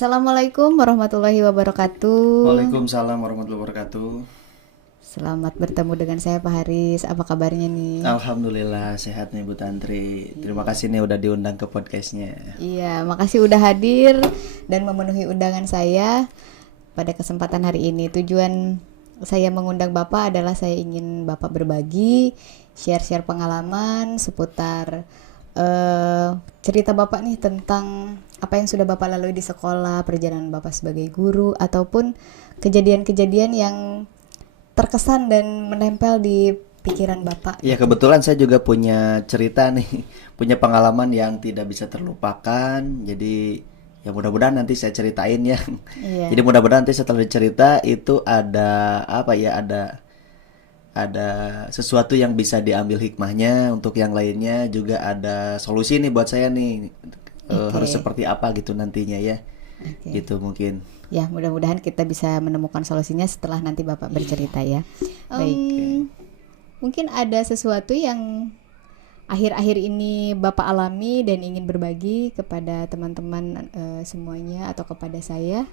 Assalamualaikum warahmatullahi wabarakatuh. Waalaikumsalam warahmatullahi wabarakatuh. Selamat bertemu dengan saya Pak Haris. Apa kabarnya nih? Alhamdulillah sehat nih Bu Tantri. Terima kasih nih udah diundang ke podcastnya. Iya, makasih udah hadir dan memenuhi undangan saya pada kesempatan hari ini. Tujuan saya mengundang Bapak adalah saya ingin Bapak berbagi, share-share pengalaman seputar cerita Bapak nih tentang apa yang sudah Bapak lalui di sekolah, perjalanan Bapak sebagai guru, ataupun kejadian-kejadian yang terkesan dan menempel di pikiran Bapak. Ya kebetulan saya juga punya cerita nih, punya pengalaman yang tidak bisa terlupakan. Jadi ya mudah-mudahan nanti saya ceritain ya. Iya. Jadi mudah-mudahan nanti setelah cerita itu ada apa ya, ada sesuatu yang bisa diambil hikmahnya. Untuk yang lainnya juga ada solusi nih buat saya nih. Harus seperti apa gitu nantinya ya. Gitu mungkin. Ya, mudah-mudahan kita bisa menemukan solusinya setelah nanti Bapak bercerita ya. Baik. Mungkin ada sesuatu yang akhir-akhir ini Bapak alami dan ingin berbagi kepada teman-teman semuanya atau kepada saya.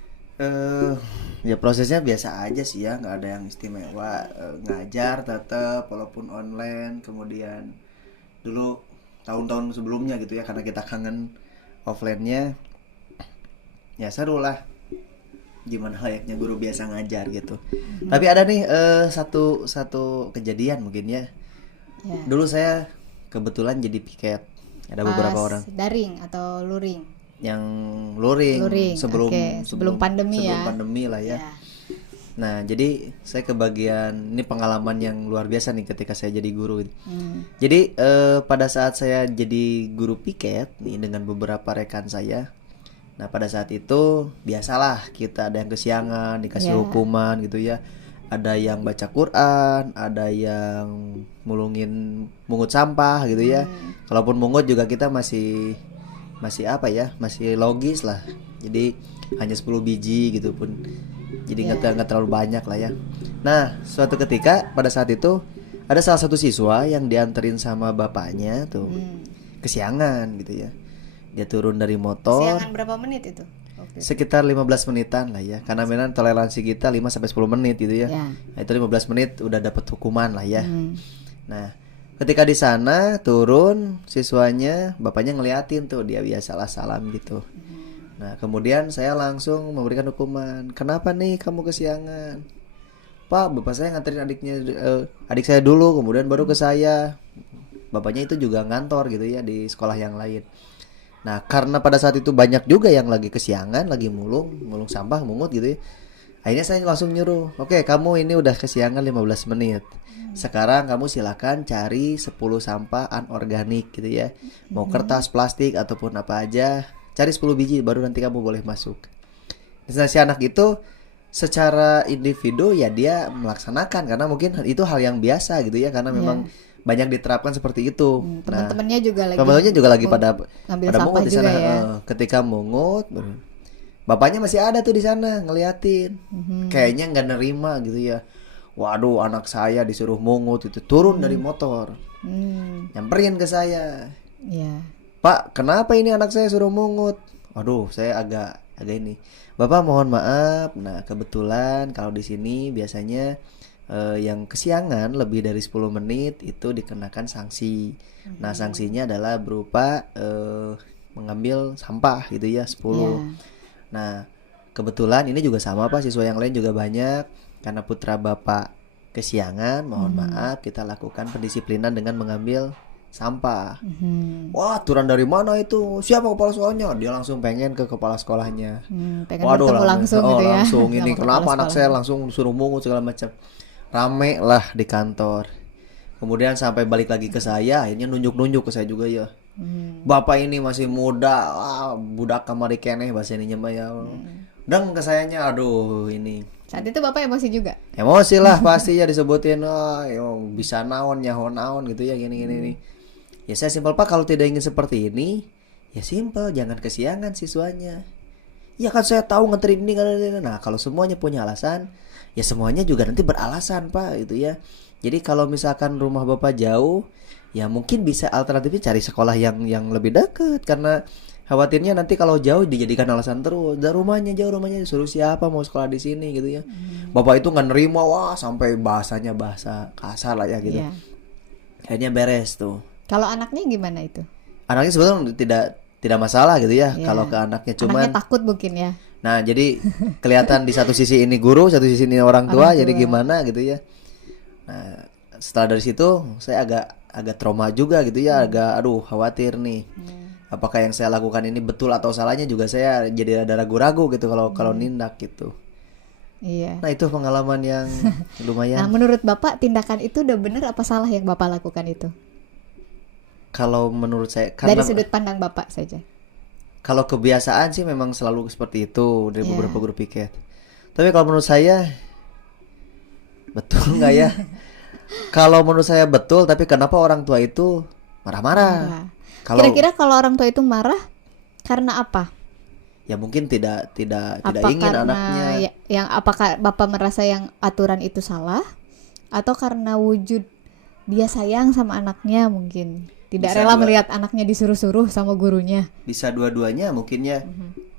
Ya prosesnya biasa aja sih ya, nggak ada yang istimewa. Ngajar tetap walaupun online. Kemudian dulu tahun-tahun sebelumnya gitu ya, karena kita kangen offline-nya, ya seru lah gimana layaknya guru biasa ngajar gitu. Tapi ada nih satu kejadian mungkin ya. Dulu saya kebetulan jadi piket, ada beberapa orang Daring atau luring? yang luring sebelum pandemi sebelum ya. pandemi lah ya. Nah jadi saya kebagian, ini pengalaman yang luar biasa nih ketika saya jadi guru. Jadi pada saat saya jadi guru piket nih dengan beberapa rekan saya, nah pada saat itu biasalah kita ada yang kesiangan, dikasih hukuman gitu ya. Ada yang baca Quran, ada yang mungut sampah gitu ya. Kalaupun mungut juga kita masih apa ya, masih logis lah. Jadi hanya 10 biji gitu pun. Jadi nggak terlalu banyak lah ya. Nah suatu ketika pada saat itu ada salah satu siswa yang dianterin sama bapaknya tuh kesiangan gitu ya. Dia turun dari motor. Kesiangan berapa menit itu? Sekitar 15 menitan lah ya. Karena memang toleransi kita 5-10 menit gitu ya. Nah, itu 15 menit udah dapat hukuman lah ya. Nah ketika di sana turun siswanya, bapaknya ngeliatin tuh, dia biasalah salam gitu. Nah kemudian saya langsung memberikan hukuman. Kenapa nih kamu kesiangan? Pak, bapak saya nganterin adik saya dulu, kemudian baru ke saya. Bapaknya itu juga ngantor gitu ya di sekolah yang lain. Nah karena pada saat itu banyak juga yang lagi kesiangan, lagi mulung sampah, mungut gitu ya. Akhirnya saya langsung nyuruh, oke kamu ini udah kesiangan 15 menit. Sekarang kamu silakan cari 10 sampah anorganik gitu ya. Mau kertas, plastik ataupun apa aja, cari 10 biji baru nanti kamu boleh masuk. Nah si anak itu secara individu ya dia melaksanakan karena mungkin itu hal yang biasa gitu ya, karena memang banyak diterapkan seperti itu. Teman-temannya juga lagi pada sampah mungut di juga sana. ya. Ketika mungut, bapaknya masih ada tuh di sana ngeliatin. Kayaknya nggak nerima gitu ya. Waduh, anak saya disuruh mungut itu, turun dari motor. Nyamperin ke saya. Pak, kenapa ini anak saya suruh mungut? Waduh, saya agak ini. Bapak mohon maaf. Nah, kebetulan kalau di sini biasanya yang kesiangan lebih dari 10 menit itu dikenakan sanksi. Nah, sanksinya adalah berupa mengambil sampah gitu ya, 10. Nah, kebetulan ini juga sama Pak, siswa yang lain juga banyak. Karena putra Bapak kesiangan, mohon maaf, kita lakukan pendisiplinan dengan mengambil sampah. Wah, aturan dari mana itu? Siapa kepala sekolahnya? Dia langsung pengen ke kepala sekolahnya. Waduh, langsung gitu ya. Langsung ini kenapa anak saya langsung suruh mungut segala macam. Rame lah di kantor. Kemudian sampai balik lagi ke saya, akhirnya nunjuk ke saya juga ya. Bapak ini masih muda, budak kamari keneh bahasa ininya mah ya. Deng ke sayanya, aduh ini. Saat itu Bapak emosi juga? Emosi lah pasti ya, disebutin bisa naon nyaho naon gitu ya, gini nih. Ya saya simpel Pak, kalau tidak ingin seperti ini ya simpel, jangan kesiangan siswanya. Ya kan saya tahu nganterin ini. Nah kalau semuanya punya alasan, ya semuanya juga nanti beralasan Pak gitu ya. Jadi kalau misalkan rumah Bapak jauh, ya mungkin bisa alternatifnya cari sekolah yang lebih dekat, karena Khawatirnya nanti kalau jauh dijadikan alasan terus. Dan rumahnya jauh, rumahnya suruh siapa mau sekolah di sini gitu ya. Bapak itu nggak nerima, wah sampai bahasanya bahasa kasar lah ya gitu. Iya. Akhirnya beres tuh. Kalau anaknya gimana itu? Anaknya sebetulnya tidak masalah gitu ya. Iya. Kalau ke anaknya cuman. Anaknya takut mungkin ya. Nah jadi kelihatan di satu sisi ini guru, satu sisi ini orang tua, jadi gimana gitu ya. Nah setelah dari situ saya agak trauma juga gitu ya, agak aduh khawatir nih. Apakah yang saya lakukan ini betul atau salahnya juga saya jadi ada ragu-ragu gitu kalau nindak gitu. Iya. Nah itu pengalaman yang Nah, lumayan. menurut Bapak tindakan itu udah benar apa salah yang Bapak lakukan itu? Kalau menurut saya Dari karena sudut pandang Bapak saja. kalau kebiasaan sih memang selalu seperti itu dari Iya. beberapa guru piket. Tapi kalau menurut saya betul nggak ya? Kalau menurut saya betul, tapi kenapa orang tua itu marah-marah? Nah, Kalau kira-kira kalau orang tua itu marah karena apa? ya mungkin tidak Apa ingin karena anaknya. yang apakah Bapak merasa yang aturan itu salah atau karena wujud dia sayang sama anaknya mungkin tidak Bisa rela dua. melihat anaknya disuruh-suruh sama gurunya. Bisa dua-duanya mungkin ya.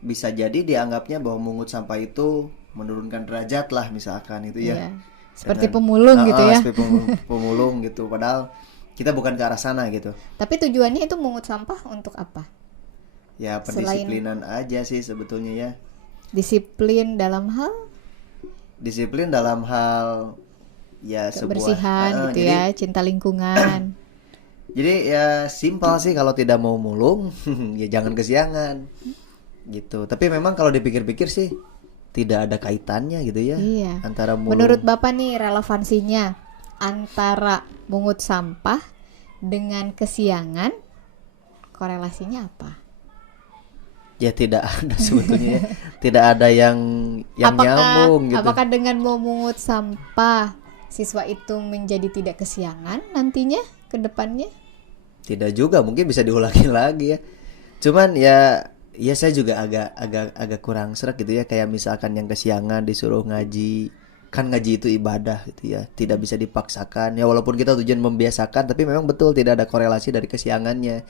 Bisa jadi dianggapnya bahwa mungut sampah itu menurunkan derajat lah misalkan itu ya. Iya. Seperti Dengan- pemulung gitu ya. Seperti pemulung gitu. Padahal kita bukan ke arah sana gitu. Tapi tujuannya itu mungut sampah untuk apa? Ya pendisiplinan aja sih sebetulnya ya. Disiplin dalam hal Disiplin dalam hal ya sebuah kebersihan gitu jadi, ya, cinta lingkungan. Jadi ya simpel sih kalau tidak mau mulung ya jangan kesiangan gitu. Tapi memang kalau dipikir-pikir sih tidak ada kaitannya gitu ya. Iya. Antara mulung. Menurut Bapak nih relevansinya antara mungut sampah dengan kesiangan korelasinya apa? Ya tidak ada sebetulnya ya. Tidak ada yang nyambung gitu. Apakah dengan memungut sampah siswa itu menjadi tidak kesiangan nantinya ke depannya? Tidak juga, mungkin bisa diulangi lagi ya. Cuman ya saya juga agak kurang serak gitu ya, kayak misalkan yang kesiangan disuruh ngaji. Kan ngaji itu ibadah gitu ya, tidak bisa dipaksakan. Ya walaupun kita tujuan membiasakan, tapi memang betul tidak ada korelasi dari kesiangannya.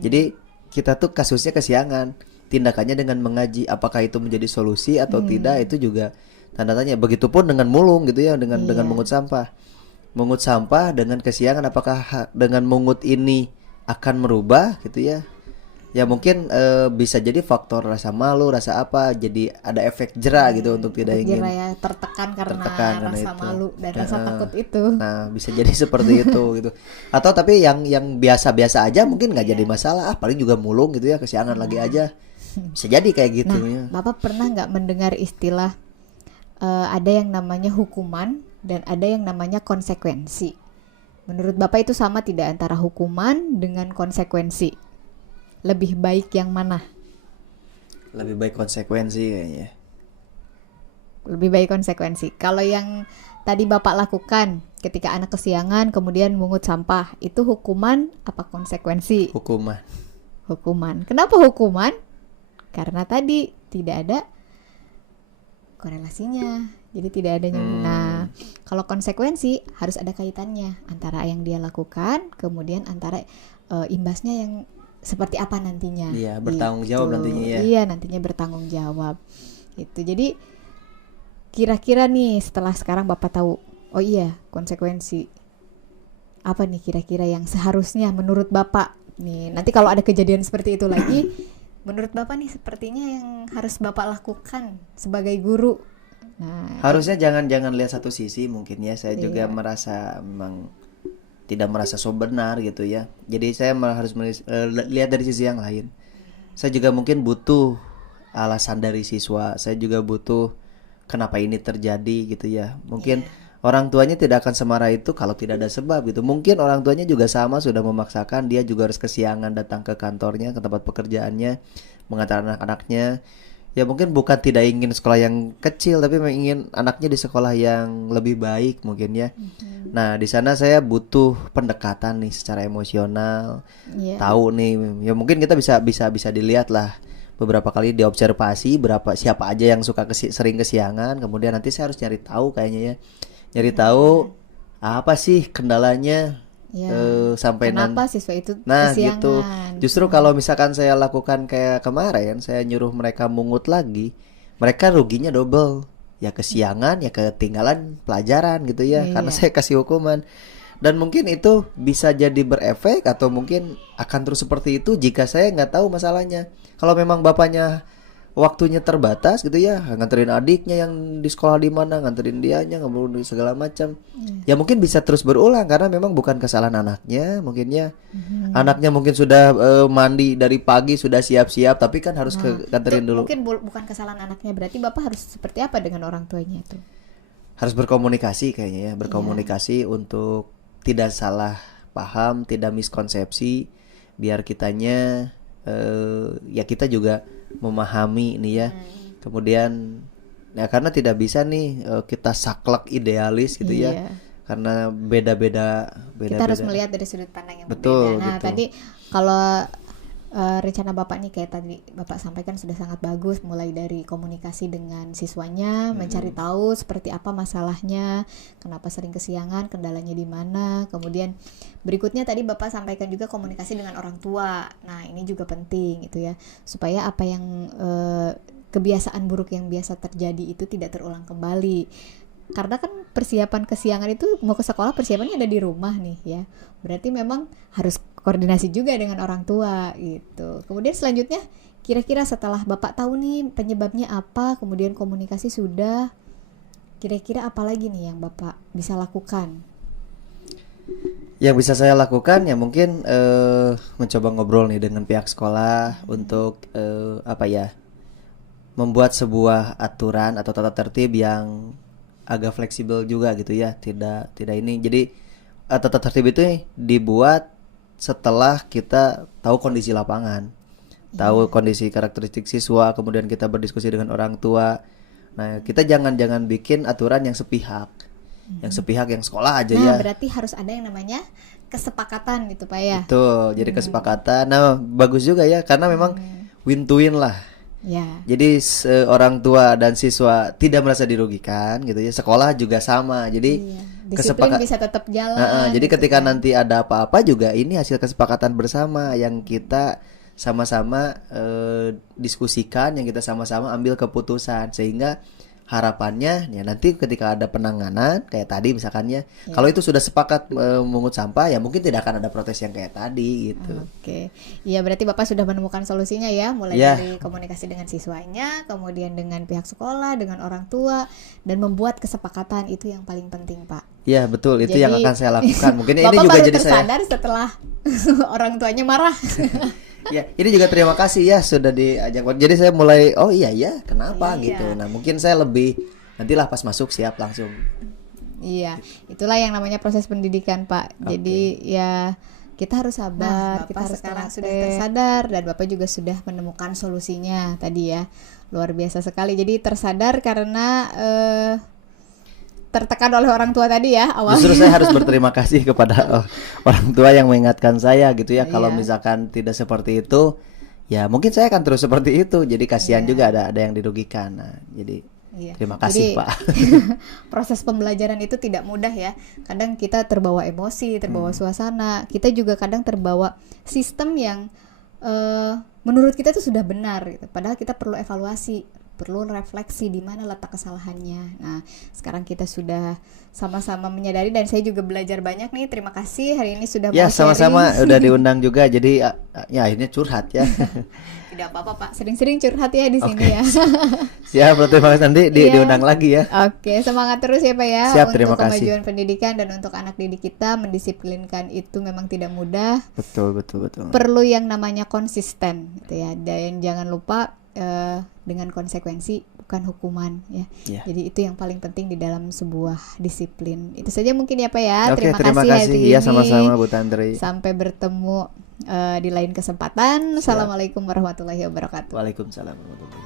Jadi kita tuh kasusnya kesiangan. Tindakannya dengan mengaji, apakah itu menjadi solusi atau tidak, itu juga tanda tanya. Begitupun dengan mulung gitu ya, dengan mengut sampah. Mengut sampah dengan kesiangan, apakah dengan mengut ini akan merubah gitu ya? Ya mungkin bisa jadi faktor rasa malu, rasa apa, jadi ada efek jera gitu untuk tidak ingin ya, tertekan karena karena rasa itu. malu dan rasa takut itu. Nah bisa jadi seperti itu gitu. Atau tapi yang biasa-biasa aja mungkin nggak jadi masalah, paling juga mulung gitu ya, kesiangan lagi aja. Bisa jadi kayak gitu ya. Bapak pernah nggak mendengar istilah ada yang namanya hukuman dan ada yang namanya konsekuensi? Menurut Bapak itu sama tidak antara hukuman dengan konsekuensi? Lebih baik yang mana? Lebih baik konsekuensi kayaknya. Lebih baik konsekuensi. Kalau yang tadi Bapak lakukan ketika anak kesiangan kemudian mungut sampah, itu hukuman apa konsekuensi? Hukuman. Hukuman. Kenapa hukuman? Karena tadi tidak ada korelasinya. Jadi tidak ada nyambung. Nah, kalau konsekuensi harus ada kaitannya antara yang dia lakukan, kemudian antara imbasnya yang seperti apa nantinya. Iya, bertanggung jawab nantinya ya. Iya, nantinya bertanggung jawab. Itu. Jadi kira-kira nih setelah sekarang Bapak tahu, oh iya, konsekuensi. Apa nih kira-kira yang seharusnya menurut Bapak nih, nanti kalau ada kejadian seperti itu lagi, menurut Bapak nih sepertinya yang harus Bapak lakukan sebagai guru. Nah, harusnya jangan lihat satu sisi mungkin ya. Saya juga merasa memang tidak merasa so benar gitu ya. Jadi saya harus lihat dari sisi yang lain. Saya juga mungkin butuh alasan dari siswa. Saya juga butuh kenapa ini terjadi gitu ya. Mungkin orang tuanya tidak akan semarah itu kalau tidak ada sebab gitu. Mungkin orang tuanya juga sama, sudah memaksakan, dia juga harus kesiangan datang ke kantornya, ke tempat pekerjaannya, mengantar anak-anaknya. Ya mungkin bukan tidak ingin sekolah yang kecil, tapi memang ingin anaknya di sekolah yang lebih baik mungkin ya. Nah di sana saya butuh pendekatan nih secara emosional. Tahu nih, ya mungkin kita bisa dilihat lah beberapa kali diobservasi siapa aja yang suka sering kesiangan. Kemudian nanti saya harus nyari tahu kayaknya ya, nyari tahu apa sih kendalanya. Ya. Sampai Kenapa siswa itu nah kesiangan? gitu. Justru kalau misalkan saya lakukan kayak kemarin, saya nyuruh mereka mungut lagi, mereka ruginya double. Ya kesiangan, ya ketinggalan pelajaran gitu ya, karena Iya. saya kasih hukuman. Dan mungkin itu bisa jadi berefek atau mungkin akan terus seperti itu jika saya nggak tahu masalahnya. Kalau memang bapaknya waktunya terbatas gitu ya, nganterin adiknya yang di sekolah di mana, nganterin dianya, ngebunuh segala macam. Ya mungkin bisa terus berulang karena memang bukan kesalahan anaknya, mungkinnya anaknya mungkin sudah mandi dari pagi, sudah siap-siap, tapi kan harus ke nganterin dulu. Mungkin bukan kesalahan anaknya, berarti Bapak harus seperti apa dengan orang tuanya itu? Harus berkomunikasi kayaknya ya, berkomunikasi untuk tidak salah paham, tidak miskonsepsi, biar kitanya ya kita juga memahami nih ya. Kemudian ya karena tidak bisa nih kita saklek idealis gitu ya. Karena beda-beda. Kita harus melihat dari sudut pandang yang betul, berbeda. Nah, betul. tadi kalau rencana Bapak nih kayak tadi Bapak sampaikan sudah sangat bagus, mulai dari komunikasi dengan siswanya, mencari tahu seperti apa masalahnya, kenapa sering kesiangan, kendalanya di mana. Kemudian berikutnya tadi Bapak sampaikan juga komunikasi dengan orang tua. Nah, ini juga penting gitu ya, supaya apa yang kebiasaan buruk yang biasa terjadi itu tidak terulang kembali. Karena kan persiapan kesiangan itu mau ke sekolah, persiapannya ada di rumah nih ya. Berarti memang harus koordinasi juga dengan orang tua gitu. Kemudian selanjutnya kira-kira setelah Bapak tahu nih penyebabnya apa, kemudian komunikasi sudah, kira-kira apa lagi nih yang Bapak bisa lakukan? Yang bisa saya lakukan ya mungkin mencoba ngobrol nih dengan pihak sekolah untuk apa ya, membuat sebuah aturan atau tata tertib yang agak fleksibel juga gitu ya, tidak ini. Jadi tata tertib itu dibuat setelah kita tahu kondisi lapangan, tahu kondisi karakteristik siswa, kemudian kita berdiskusi dengan orang tua. Nah, kita jangan bikin aturan yang sepihak, yang sekolah aja ya. Nah, berarti harus ada yang namanya kesepakatan gitu Pak ya. Betul, jadi kesepakatan. Nah, bagus juga ya, karena memang win to win lah. Ya. Jadi orang tua dan siswa tidak merasa dirugikan gitu ya. Sekolah juga sama. Jadi disiplin bisa tetap jalan. Jadi gitu ketika kan. nanti ada apa-apa juga ini hasil kesepakatan bersama yang kita sama-sama diskusikan, yang kita sama-sama ambil keputusan, sehingga harapannya ya nanti ketika ada penanganan kayak tadi misalkannya, kalau itu sudah sepakat mengut sampah ya mungkin tidak akan ada protes yang kayak tadi gitu. Oke. Iya, berarti Bapak sudah menemukan solusinya ya, mulai dari komunikasi dengan siswanya, kemudian dengan pihak sekolah, dengan orang tua, dan membuat kesepakatan. Itu yang paling penting Pak. Iya betul, itu yang akan saya lakukan. Mungkin ini Bapak juga baru jadi tersadar setelah orang tuanya marah. Ya, ini juga terima kasih ya sudah diajak. Jadi saya mulai oh iya ya, kenapa gitu. Nah, mungkin saya lebih nantilah pas masuk siap langsung. Iya, itulah yang namanya proses pendidikan, Pak. Jadi ya kita harus sabar, kita harus sekarang sudah tersadar, dan Bapak juga sudah menemukan solusinya tadi ya. Luar biasa sekali. Jadi tersadar karena tertekan oleh orang tua tadi ya awalnya. Justru saya harus berterima kasih kepada orang tua yang mengingatkan saya gitu ya. Kalau misalkan tidak seperti itu, ya mungkin saya akan terus seperti itu. Jadi kasihan juga ada yang dirugikan. Nah, jadi terima kasih Pak. Proses pembelajaran itu tidak mudah ya. Kadang kita terbawa emosi, terbawa suasana. Kita juga kadang terbawa sistem yang menurut kita itu sudah benar gitu. Padahal kita perlu evaluasi, perlu refleksi di mana letak kesalahannya. Nah, sekarang kita sudah sama-sama menyadari, dan saya juga belajar banyak nih. Terima kasih hari ini sudah mau sharing. Ya, sama-sama udah diundang juga. Jadi ya akhirnya curhat ya. Tidak apa-apa Pak, sering-sering curhat ya di sini ya. Siap, terima kasih, nanti diundang lagi ya. Oke, semangat terus ya Pak ya. Siap, untuk terima kasih. kemajuan pendidikan dan untuk anak didik kita, mendisiplinkan itu memang tidak mudah. Betul. Perlu yang namanya konsisten gitu ya. Dan jangan lupa dengan konsekuensi bukan hukuman ya. Jadi itu yang paling penting di dalam sebuah disiplin. Itu saja mungkin ya Pak ya. Oke, terima kasih hari ini. Iya, sama-sama Bu Tantri. Sampai bertemu di lain kesempatan. Assalamualaikum warahmatullahi wabarakatuh. Waalaikumsalam warahmatullahi wabarakatuh.